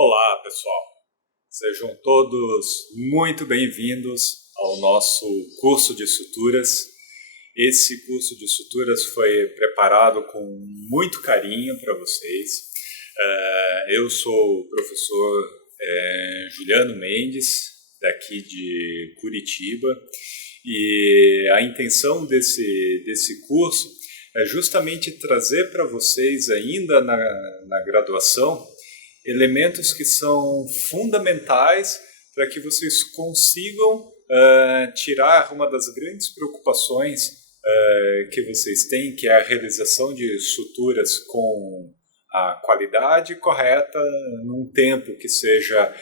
Olá, pessoal. Sejam todos muito bem-vindos ao nosso curso de suturas. Esse curso de suturas foi preparado com muito carinho para vocês. Eu sou o professor Juliano Mendes, daqui de Curitiba, e a intenção desse curso é justamente trazer para vocês, ainda na graduação, elementos que são fundamentais para que vocês consigam tirar uma das grandes preocupações que vocês têm, que é a realização de suturas com a qualidade correta, num tempo que seja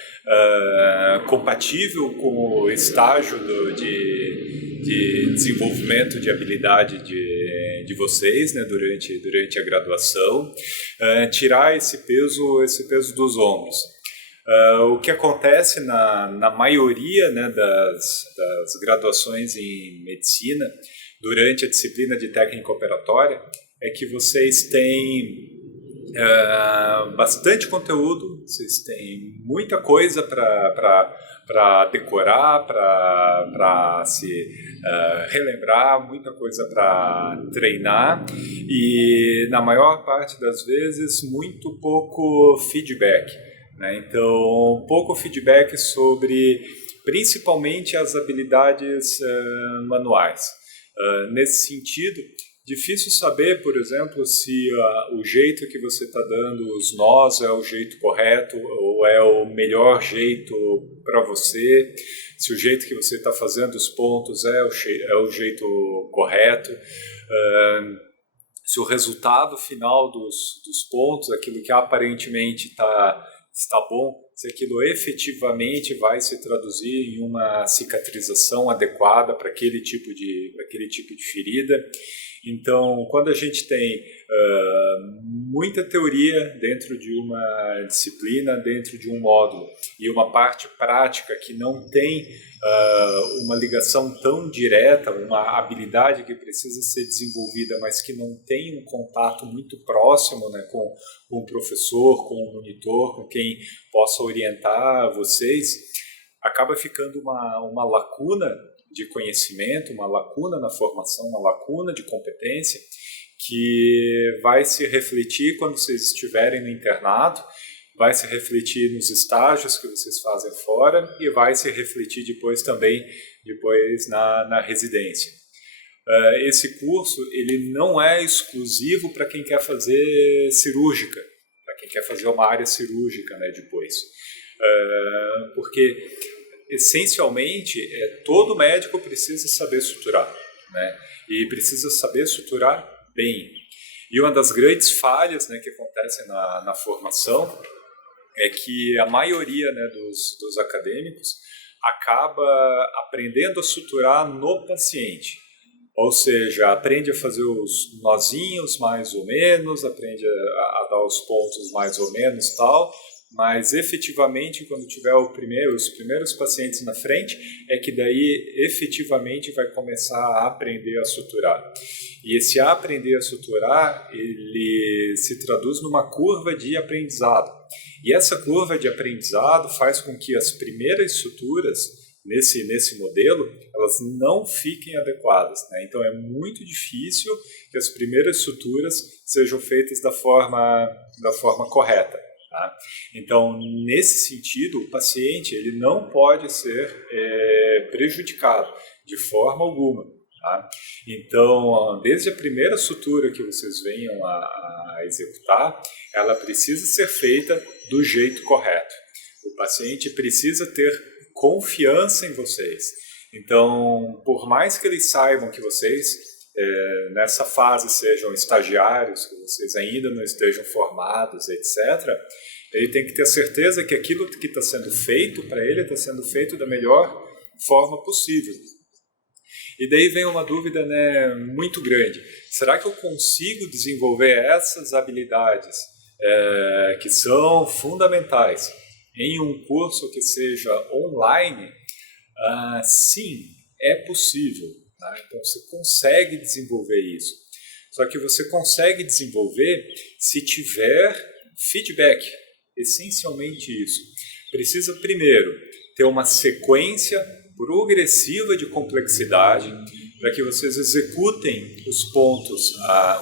compatível com o estágio de desenvolvimento de habilidade de vocês, né, durante a graduação, tirar esse peso dos ombros. O que acontece na maioria, né, das graduações em medicina, durante a disciplina de técnica operatória, é que vocês têm bastante conteúdo, vocês têm muita coisa para decorar, para se relembrar, muita coisa para treinar e, na maior parte das vezes, muito pouco feedback, né? Então, pouco feedback sobre, principalmente, as habilidades manuais. Nesse sentido, difícil saber, por exemplo, se o jeito que você está dando os nós é o jeito correto ou é o melhor jeito para você, se o jeito que você está fazendo os pontos é o jeito correto, se o resultado final dos pontos, aquilo que aparentemente está bom, se aquilo efetivamente vai se traduzir em uma cicatrização adequada para aquele tipo de ferida. Então, quando a gente tem muita teoria dentro de uma disciplina, dentro de um módulo, e uma parte prática que não tem uma ligação tão direta, uma habilidade que precisa ser desenvolvida, mas que não tem um contato muito próximo, né, com o professor, com o monitor, com quem possa orientar vocês, acaba ficando uma lacuna de conhecimento, uma lacuna na formação, uma lacuna de competência que vai se refletir quando vocês estiverem no internato, vai se refletir nos estágios que vocês fazem fora e vai se refletir depois na residência. Esse curso ele não é exclusivo para quem quer fazer cirúrgica, para quem quer fazer uma área cirúrgica, né, depois. Porque essencialmente, todo médico precisa saber suturar, né? E precisa saber suturar bem. E uma das grandes falhas, né, que acontecem na formação é que a maioria, né, dos acadêmicos acaba aprendendo a suturar no paciente. Ou seja, aprende a fazer os nozinhos mais ou menos, aprende a dar os pontos mais ou menos tal, mas efetivamente quando tiver os primeiros pacientes na frente é que daí efetivamente vai começar a aprender a suturar. E esse aprender a suturar, ele se traduz numa curva de aprendizado. E essa curva de aprendizado faz com que as primeiras suturas nesse modelo, elas não fiquem adequadas, né? Então é muito difícil que as primeiras suturas sejam feitas da forma correta. Tá? Então, nesse sentido, o paciente ele não pode ser prejudicado de forma alguma. Tá? Então, desde a primeira sutura que vocês venham a executar, ela precisa ser feita do jeito correto. O paciente precisa ter confiança em vocês. Então, por mais que eles saibam que vocês nessa fase sejam estagiários, que vocês ainda não estejam formados, etc., ele tem que ter certeza que aquilo que está sendo feito para ele está sendo feito da melhor forma possível. E daí vem uma dúvida, né, muito grande. Será que eu consigo desenvolver essas habilidades que são fundamentais em um curso que seja online? Sim, é possível. Tá? Então você consegue desenvolver isso. Só que você consegue desenvolver se tiver feedback. essencialmente isso. Precisa, primeiro, ter uma sequência progressiva de complexidade para que vocês executem os pontos,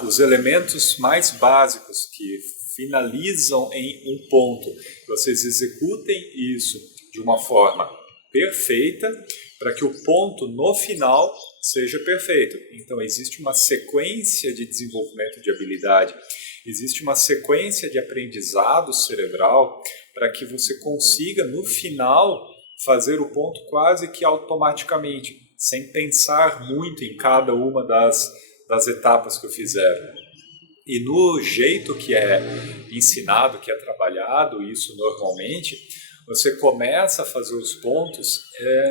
os elementos mais básicos que finalizam em um ponto. Vocês executem isso de uma forma perfeita para que o ponto no final seja perfeito. Então existe uma sequência de desenvolvimento de habilidade, existe uma sequência de aprendizado cerebral para que você consiga no final fazer o ponto quase que automaticamente, sem pensar muito em cada uma das etapas que eu fizer. E no jeito que é ensinado, que é trabalhado, isso normalmente, você começa a fazer os pontos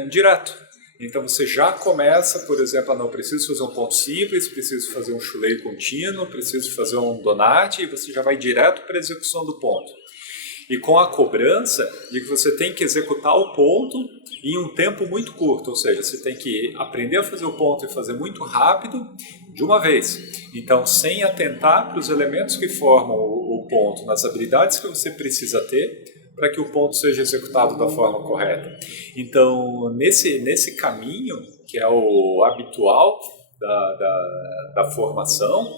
direto. Então você já começa, por exemplo, não preciso fazer um ponto simples, preciso fazer um chuleio contínuo, preciso fazer um donate, e você já vai direto para a execução do ponto. E com a cobrança de que você tem que executar o ponto em um tempo muito curto, ou seja, você tem que aprender a fazer o ponto e fazer muito rápido de uma vez. Então, sem atentar para os elementos que formam o ponto, nas habilidades que você precisa ter para que o ponto seja executado da forma correta. Então, nesse caminho, que é o habitual da formação,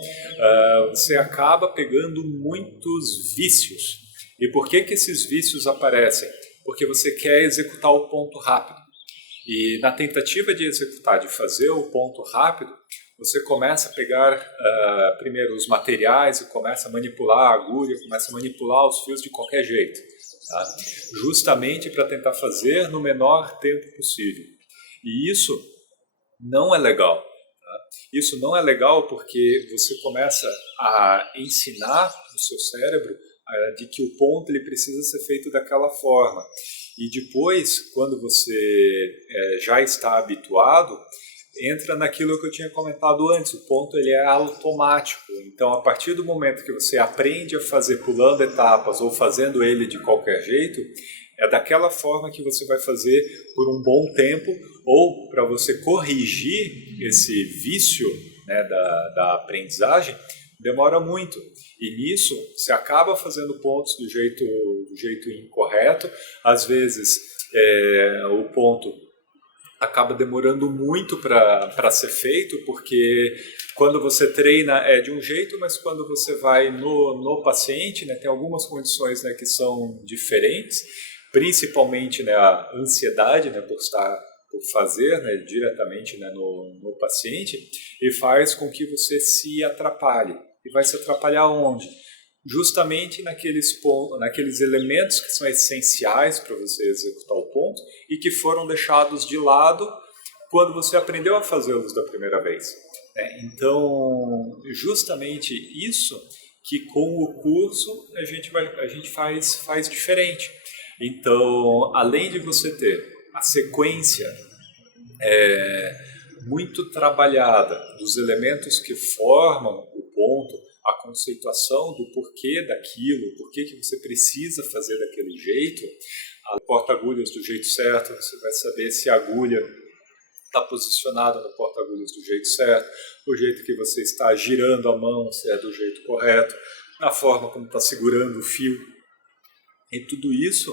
você acaba pegando muitos vícios. E por que esses vícios aparecem? Porque você quer executar o ponto rápido. E na tentativa de executar, de fazer o ponto rápido, você começa a pegar primeiro os materiais e começa a manipular a agulha, começa a manipular os fios de qualquer jeito. Tá? Justamente para tentar fazer no menor tempo possível. E isso não é legal. Tá? Isso não é legal porque você começa a ensinar o seu cérebro de que o ponto ele precisa ser feito daquela forma. E depois, quando você já está habituado, entra naquilo que eu tinha comentado antes, o ponto ele é automático. Então, a partir do momento que você aprende a fazer pulando etapas ou fazendo ele de qualquer jeito, é daquela forma que você vai fazer por um bom tempo, ou para você corrigir esse vício, né, da aprendizagem, demora muito. E nisso, você acaba fazendo pontos do jeito incorreto. Às vezes, o ponto acaba demorando muito para ser feito, porque quando você treina é de um jeito, mas quando você vai no paciente, né, tem algumas condições, né, que são diferentes, principalmente, né, a ansiedade, né, por fazer, né, diretamente, né, no paciente, e faz com que você se atrapalhe. E vai se atrapalhar onde? Justamente naqueles elementos que são essenciais para você executar o ponto e que foram deixados de lado quando você aprendeu a fazê-los da primeira vez. Então, justamente isso que com o curso a gente faz diferente. Então, além de você ter a sequência muito trabalhada dos elementos que formam o ponto, a conceituação do porquê daquilo, porquê que você precisa fazer daquele jeito, a porta-agulhas do jeito certo, você vai saber se a agulha está posicionada no porta-agulhas do jeito certo, o jeito que você está girando a mão, se é do jeito correto, a forma como está segurando o fio. E tudo isso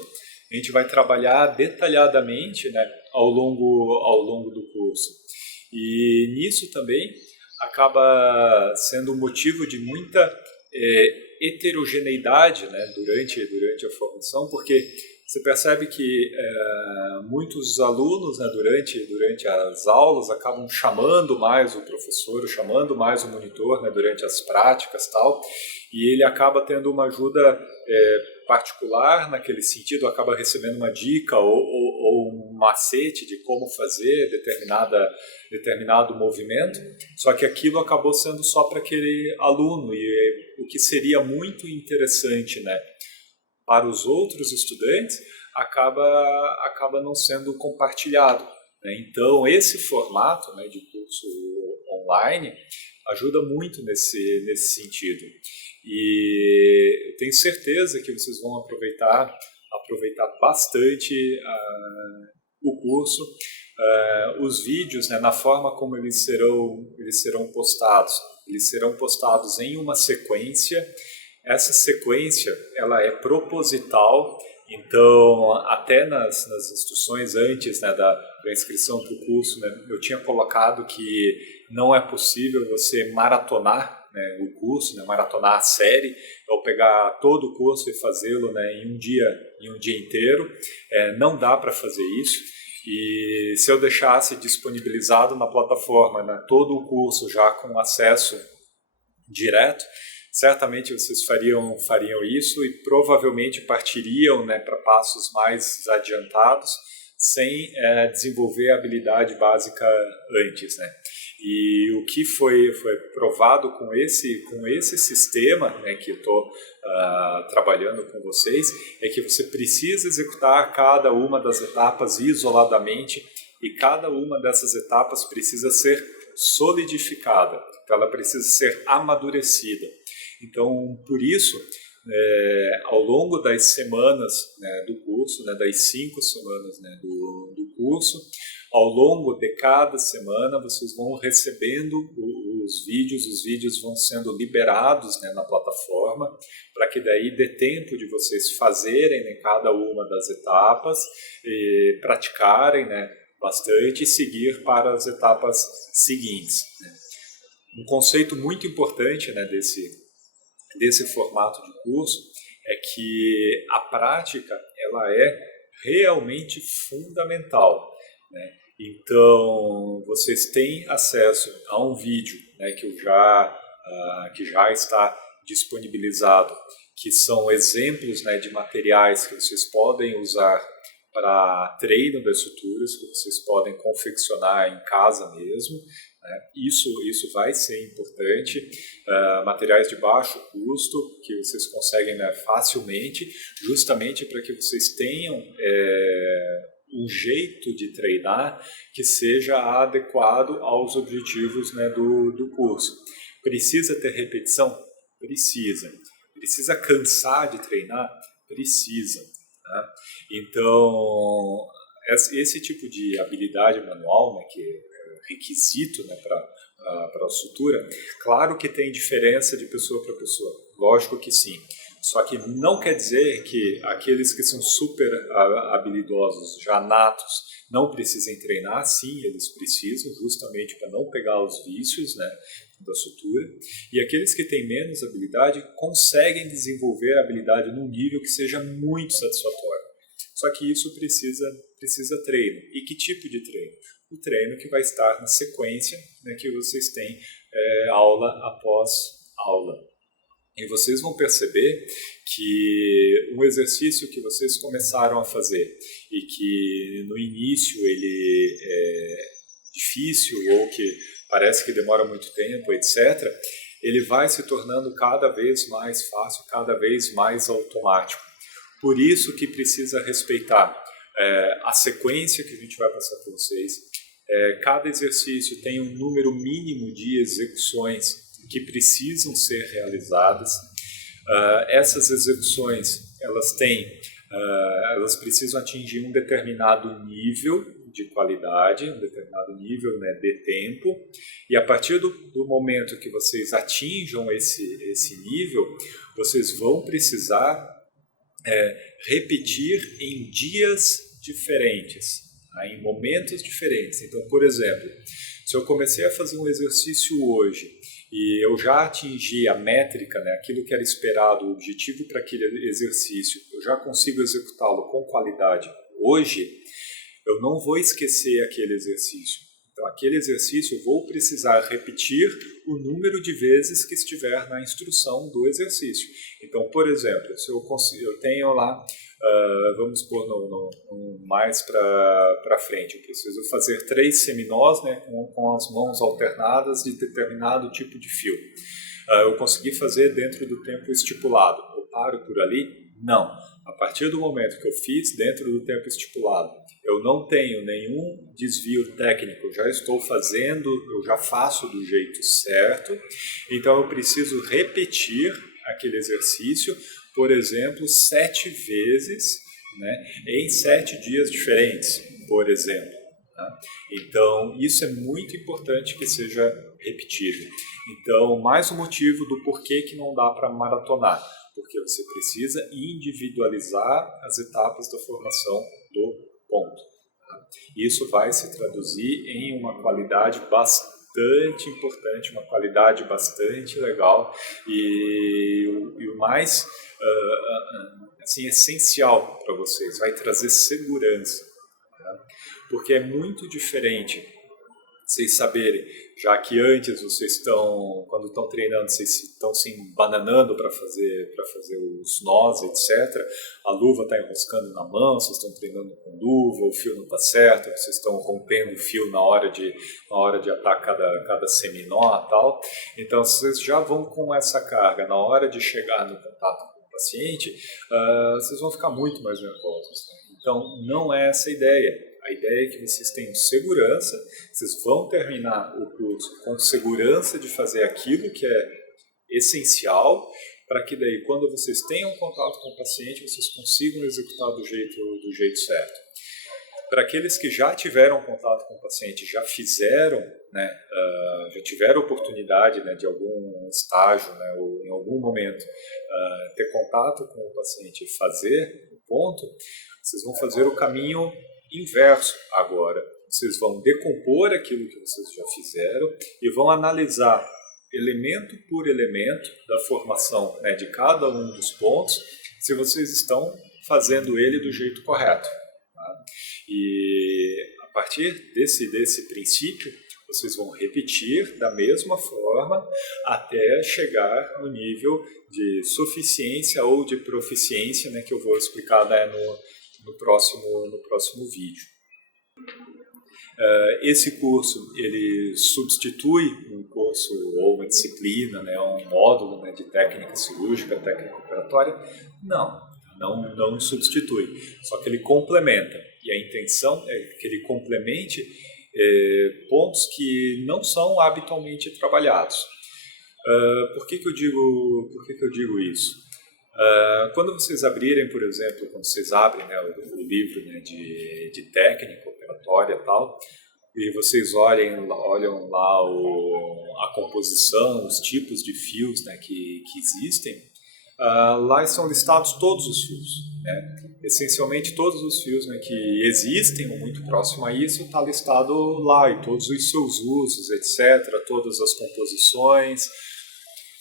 a gente vai trabalhar detalhadamente, né, ao longo do curso. E nisso também acaba sendo motivo de muita heterogeneidade, né, durante a formação, porque você percebe que muitos alunos, né, durante as aulas acabam chamando mais o professor, chamando mais o monitor, né, durante as práticas e tal, e ele acaba tendo uma ajuda particular naquele sentido, acaba recebendo uma dica ou um macete de como fazer determinado movimento, só que aquilo acabou sendo só para aquele aluno, e o que seria muito interessante, né, para os outros estudantes acaba não sendo compartilhado, né? Então esse formato, né, de curso online ajuda muito nesse sentido, e eu tenho certeza que vocês vão aproveitar bastante o curso, os vídeos, né, na forma como eles serão postados. Eles serão postados em uma sequência Essa sequência, ela é proposital, então até nas instruções antes, né, da inscrição para o curso, né, eu tinha colocado que não é possível você maratonar, né, o curso, né, maratonar a série, ou pegar todo o curso e fazê-lo, né, em um dia inteiro. Não dá para fazer isso. E se eu deixasse disponibilizado na plataforma, né, todo o curso já com acesso direto, certamente vocês fariam isso e provavelmente partiriam, né, para passos mais adiantados sem desenvolver a habilidade básica antes, né? E o que foi provado com esse sistema, né, que eu estou trabalhando com vocês, é que você precisa executar cada uma das etapas isoladamente e cada uma dessas etapas precisa ser solidificada, ela precisa ser amadurecida. Então, por isso, ao longo das semanas, né, do curso, né, das 5 semanas, né, do curso, ao longo de cada semana vocês vão recebendo os vídeos vão sendo liberados, né, na plataforma, para que daí dê tempo de vocês fazerem, né, cada uma das etapas, e praticarem, né, bastante e seguir para as etapas seguintes, né. Um conceito muito importante, né, desse formato de curso é que a prática ela é realmente fundamental, né? Então vocês têm acesso a um vídeo, né, que já está disponibilizado, que são exemplos, né, de materiais que vocês podem usar para treino das suturas, que vocês podem confeccionar em casa mesmo, né? Isso vai ser importante. Materiais de baixo custo que vocês conseguem, né, facilmente, justamente para que vocês tenham um jeito de treinar que seja adequado aos objetivos, né, do curso. Precisa ter repetição? Precisa. Precisa cansar de treinar? Precisa. Né? Então, esse tipo de habilidade manual, né, que é requisito, né, para a sutura, claro que tem diferença de pessoa para pessoa, lógico que sim. Só que não quer dizer que aqueles que são super habilidosos, já natos, não precisem treinar. Sim, eles precisam, justamente para não pegar os vícios, né, da sutura. E aqueles que têm menos habilidade conseguem desenvolver a habilidade num nível que seja muito satisfatório. Só que isso precisa treino. E que tipo de treino? O treino que vai estar na sequência, né, que vocês têm aula após aula. E vocês vão perceber que um exercício que vocês começaram a fazer e que no início ele é difícil ou que parece que demora muito tempo, etc., ele vai se tornando cada vez mais fácil, cada vez mais automático. Por isso que precisa respeitar a sequência que a gente vai passar para vocês. Cada exercício tem um número mínimo de execuções que precisam ser realizadas. Essas execuções elas precisam atingir um determinado nível de qualidade, um determinado nível, né, de tempo, e a partir do momento que vocês atinjam esse nível, vocês vão precisar repetir em dias diferentes, tá? Em momentos diferentes. Então, por exemplo, se eu comecei a fazer um exercício hoje e eu já atingi a métrica, né, aquilo que era esperado, o objetivo para aquele exercício, eu já consigo executá-lo com qualidade hoje, eu não vou esquecer aquele exercício. Então, aquele exercício eu vou precisar repetir o número de vezes que estiver na instrução do exercício. Então, por exemplo, se eu tenho lá, vamos pôr mais para frente, eu preciso fazer 3 seminós, né, com as mãos alternadas de determinado tipo de fio. Eu consegui fazer dentro do tempo estipulado. Eu paro por ali? Não. A partir do momento que eu fiz dentro do tempo estipulado, eu não tenho nenhum desvio técnico, eu já estou fazendo, eu já faço do jeito certo, então eu preciso repetir aquele exercício, por exemplo, 7 vezes, né, em 7 dias diferentes, por exemplo. Né? Então, isso é muito importante que seja repetido. Então, mais um motivo do porquê que não dá para maratonar, porque você precisa individualizar as etapas da formação do ponto. Tá? Isso vai se traduzir em uma qualidade bastante importante, uma qualidade bastante legal e o mais assim, essencial para vocês, vai trazer segurança. Tá? Porque é muito diferente vocês saberem, já que antes vocês estão, quando estão treinando, vocês estão se embananando para fazer os nós, etc. A luva está enroscando na mão, vocês estão treinando com luva, o fio não está certo, vocês estão rompendo o fio na hora de atar cada seminó e tal. Então vocês já vão com essa carga. Na hora de chegar no contato com o paciente, vocês vão ficar muito mais nervosos. Né? Então não é essa a ideia. A ideia é que vocês tenham segurança, vocês vão terminar o curso com segurança de fazer aquilo que é essencial, para que daí, quando vocês tenham contato com o paciente, vocês consigam executar do jeito certo. Para aqueles que já tiveram contato com o paciente, já fizeram, né, já tiveram oportunidade, né, de algum estágio, né, ou em algum momento ter contato com o paciente e fazer o ponto, vocês vão fazer o caminho inverso agora. Vocês vão decompor aquilo que vocês já fizeram e vão analisar elemento por elemento da formação, né, de cada um dos pontos, se vocês estão fazendo ele do jeito correto. Tá? E a partir desse princípio, vocês vão repetir da mesma forma até chegar no nível de suficiência ou de proficiência, né, que eu vou explicar, né, no próximo vídeo. Esse curso ele substitui um curso ou uma disciplina, né, um módulo, né, de técnica cirúrgica, técnica operatória? Não substitui, só que ele complementa. E a intenção é que ele complemente pontos que não são habitualmente trabalhados. Por que eu digo isso? Quando vocês abrirem, por exemplo, quando vocês abrem, né, o livro, né, de técnica operatória e tal, e vocês olham lá a composição, os tipos de fios, né, que existem, lá estão listados todos os fios. Né? Essencialmente todos os fios, né, que existem ou muito próximo a isso está listado lá, e todos os seus usos, etc., todas as composições.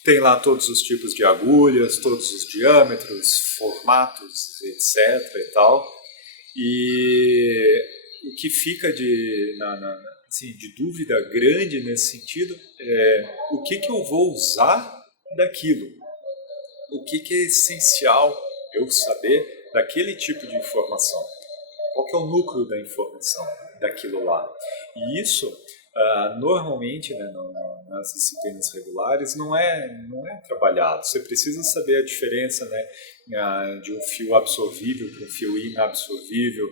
Tem lá todos os tipos de agulhas, todos os diâmetros, formatos, etc. e tal. E o que fica assim, de dúvida grande nesse sentido é o que eu vou usar daquilo. O que é essencial eu saber daquele tipo de informação. Qual que é o núcleo da informação daquilo lá. E isso, normalmente, né, nas disciplinas regulares, não é trabalhado. Você precisa saber a diferença, né, de um fio absorvível para um fio inabsorvível,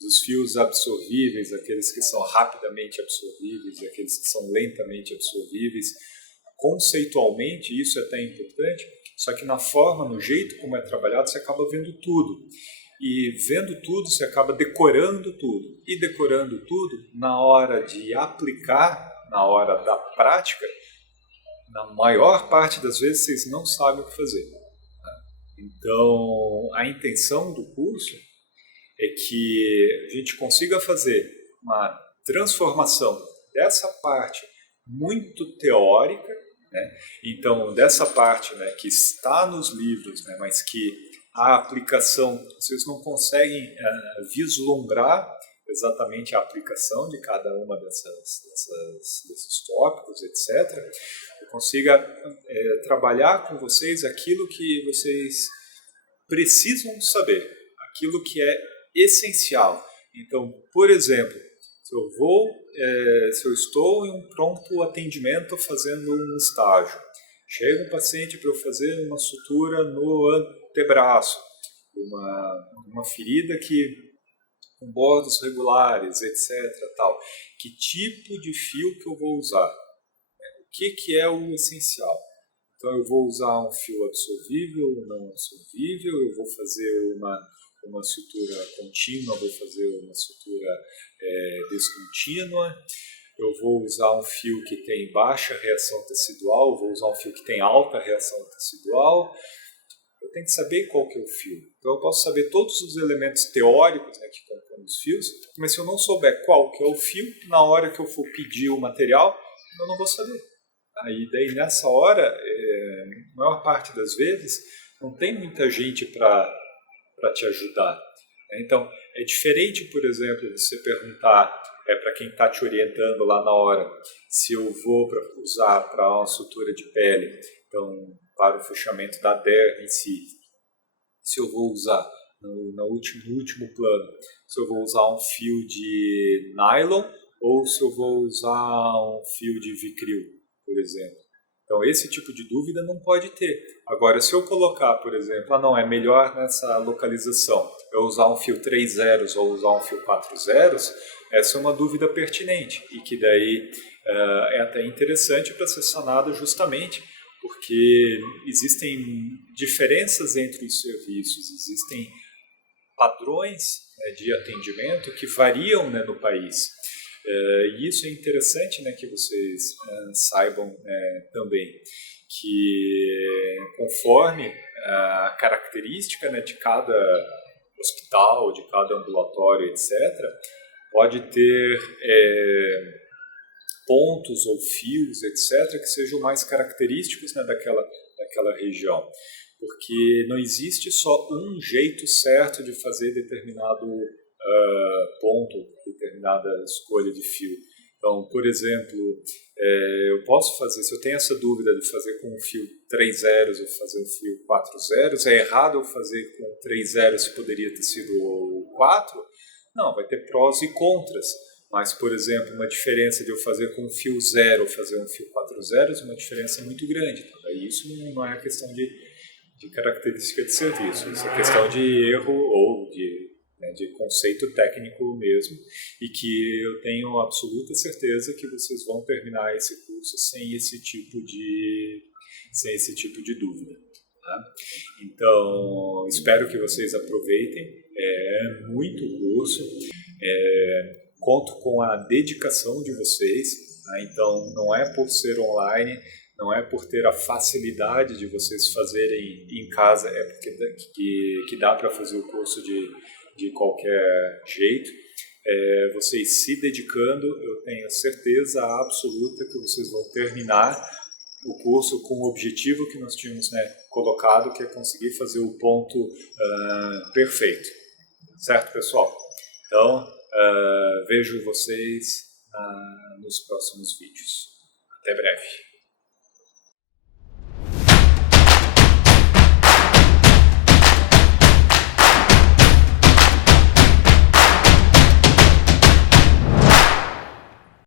dos fios absorvíveis, aqueles que são rapidamente absorvíveis, aqueles que são lentamente absorvíveis. Conceitualmente, isso é até importante, só que na forma, no jeito como é trabalhado, você acaba vendo tudo. E vendo tudo, você acaba decorando tudo. E decorando tudo, na hora de aplicar, na hora da prática, na maior parte das vezes vocês não sabem o que fazer. Então, a intenção do curso é que a gente consiga fazer uma transformação dessa parte muito teórica, né? Então, dessa parte, né, que está nos livros, né, mas que a aplicação, vocês não conseguem vislumbrar exatamente a aplicação de cada uma desses tópicos, etc. Eu consiga trabalhar com vocês aquilo que vocês precisam saber, aquilo que é essencial. Então, por exemplo, se eu estou em um pronto atendimento fazendo um estágio, chega um paciente para eu fazer uma sutura no antebraço, uma ferida com bordos regulares, etc. Tal. Que tipo de fio que eu vou usar? O que é o essencial? Então eu vou usar um fio absorvível ou não absorvível, eu vou fazer uma sutura contínua, vou fazer uma sutura descontínua. Eu vou usar um fio que tem baixa reação tecidual, vou usar um fio que tem alta reação tecidual. Eu tenho que saber qual que é o fio. Então eu posso saber todos os elementos teóricos, né, que compõem os fios, mas se eu não souber qual que é o fio, na hora que eu for pedir o material, eu não vou saber. E daí nessa hora, a maior parte das vezes, não tem muita gente para te ajudar. Então, é diferente, por exemplo, você perguntar para quem está te orientando lá na hora se eu vou usar para uma sutura de pele, então para o fechamento da derme em si, se eu vou usar no último plano, se eu vou usar um fio de nylon ou se eu vou usar um fio de vicril, por exemplo. Então, esse tipo de dúvida não pode ter. Agora, se eu colocar, por exemplo, não, é melhor nessa localização eu usar um fio 3 zeros ou usar um fio 4 zeros, essa é uma dúvida pertinente e que daí é até interessante para ser sanada justamente porque existem diferenças entre os serviços, existem padrões de atendimento que variam, né, no país. E isso é interessante, né, que vocês saibam também, que conforme a característica, né, de cada hospital, de cada ambulatório, etc., pode ter pontos ou fios, etc., que sejam mais característicos, né, daquela região. Porque não existe só um jeito certo de fazer determinado ponto, determinada escolha de fio. Então, por exemplo, eu posso fazer, se eu tenho essa dúvida de fazer com um fio 3 zeros ou fazer um fio 4 zeros, é errado eu fazer com 3 zeros se poderia ter sido o 4? Não, vai ter prós e contras. Mas, por exemplo, uma diferença de eu fazer com um fio 0 ou fazer um fio 4 zeros, uma diferença muito grande. Então, daí isso não é questão de característica de serviço, isso é questão de erro ou de conceito técnico mesmo, e que eu tenho absoluta certeza que vocês vão terminar esse curso sem esse tipo de dúvida. Tá? Então, espero que vocês aproveitem, é muito curso, conto com a dedicação de vocês, tá? Então não é por ser online, não é por ter a facilidade de vocês fazerem em casa, é porque que dá para fazer o curso de qualquer jeito. Vocês se dedicando, eu tenho certeza absoluta que vocês vão terminar o curso com o objetivo que nós tínhamos, né, colocado, que é conseguir fazer o ponto perfeito. Certo, pessoal? Então, vejo vocês nos próximos vídeos. Até breve.